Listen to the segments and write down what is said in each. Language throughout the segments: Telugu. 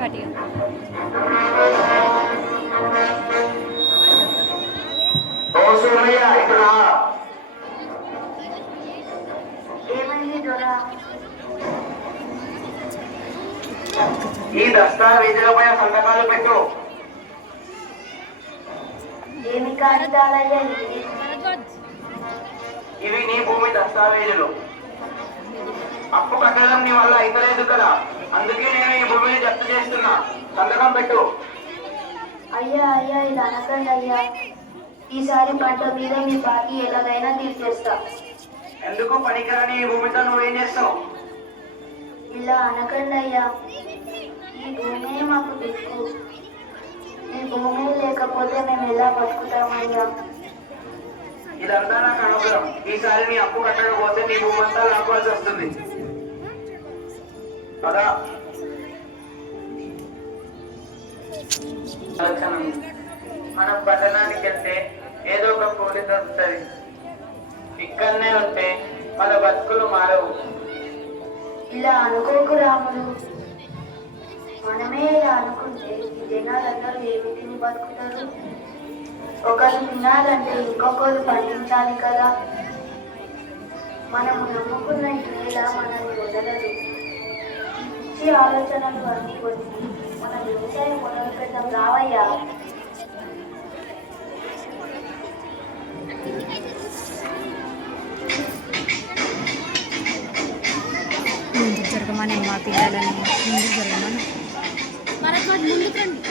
హ్యాండ్ పట్టి ఈ దస్తావేజులపై సంతకాలు పెట్టు. ఏమి కాగితాలయ్యా ఇవి నీ భూమి దస్తావేజులు. అప్పు కట్టడం నీ వల్ల అయితలేదు కదా, అందుకే నేను ఈ భూమిని జప్తు చేస్తున్నా. సంతకం పెట్టు. అయ్యా అయ్యా ఇలా అనకండి అయ్యా, ఈసారి పంట మీద మీ బాకీ ఎలాగైనా తీర్చేస్తా. ఎందుకు పనికిరాని ఈ భూమితో నువ్వేం చేస్తావు? ఇలా అనకండి అయ్యా, ఈ భూమే మాకు దిక్కు. ఈ భూమి లేకపోతే మేము ఎలా బతుకుతామయ్యా? ఇదంతా నాకు అనుకూలం. ఈసారి నీ అప్పు కట్టకపోతే నీ భూమి అంతా లాక్కోవాల్సి వస్తుంది కదా. మనం పట్టణానికి వెళ్తే ఏదో ఒక కూలి దొరుకుతుంది. ఇక్కడనే ఉంటే మన బతుకులు మారవు. ఇలా అనుకోకు రాములు, మనమే ఇలా అనుకుంటే ఈ జనాలందరూ ఏమి తిని బతుకుతారు? ఒకరు తినాలంటే ఇంకొకరు పండించాలి కదా. మనము నమ్ముకున్న ఈ నేల మనల్ని వదలదు. పిచ్చి ఆలోచనలు అన్నీ వచ్చి మన వ్యవసాయం మొదలు పెట్టడం రావయ్యా. ముందుకు జరగమని మా పిల్లలని ముందుకు జరగమని ముందుకు రండి.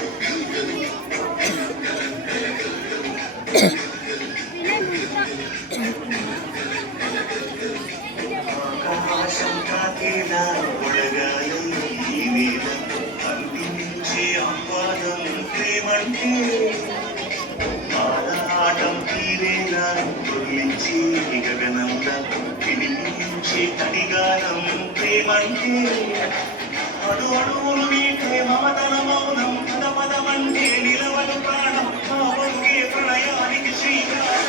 ఆటం తీరేలా తొలిచి గగనంలా వినిపించే కడిగానం ప్రేమంటే అడు అడుగులు మీటే మమతల మౌనం పద పదమంటే నిలవలు ప్రాణం మా బతుకే ప్రణయానికి శ్రీకారం.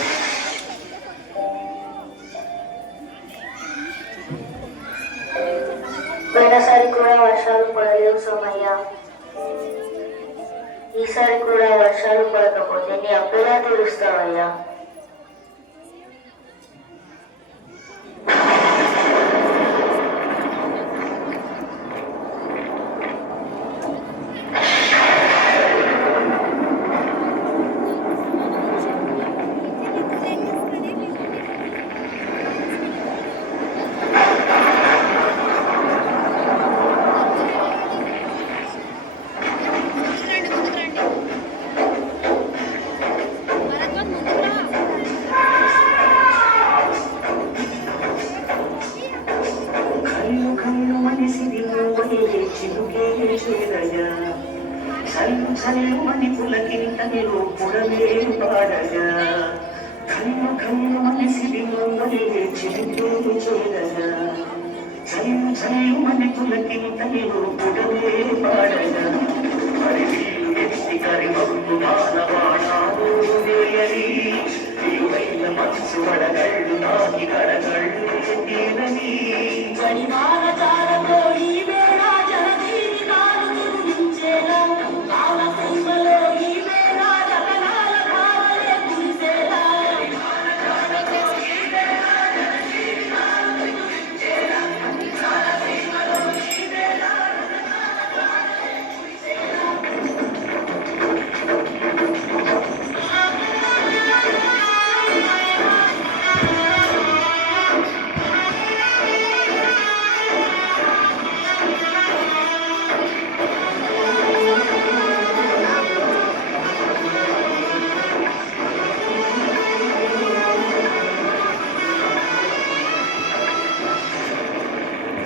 పోయినసారి కూడా వర్షాలు పడలేవు సోమయ్య, ఈసారి కూడా వర్షాలు పడకపోతే నీ అప్పులా తీరుస్తావయ్యా. చల్లుమని పులకింతనిలో పుడలే పాడగా కన్ను కన్ను మనసిది మొంగలే చిరుతూ చూడగా చల్లుమని పులకింతనిలో పుడలే పాడగా మరి వీలు ఎత్తి కరిమగ్గు మానవాణాలు వేయని తీవైన మనసు వడగళ్ళు నాకి కడగళ్ళు తీరని గడిమాల చాలతో ఈ వేళ జనదీని కాలు తుడిచేలా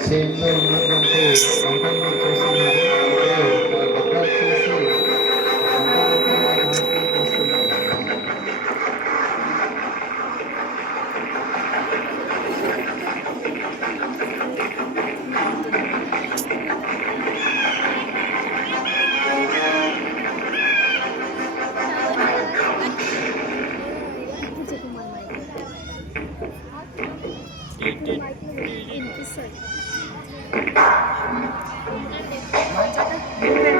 చేయంలో ఉన్నటువంటి పంటలను చూస్తున్నారు. గొప్ప చేసి Thank you.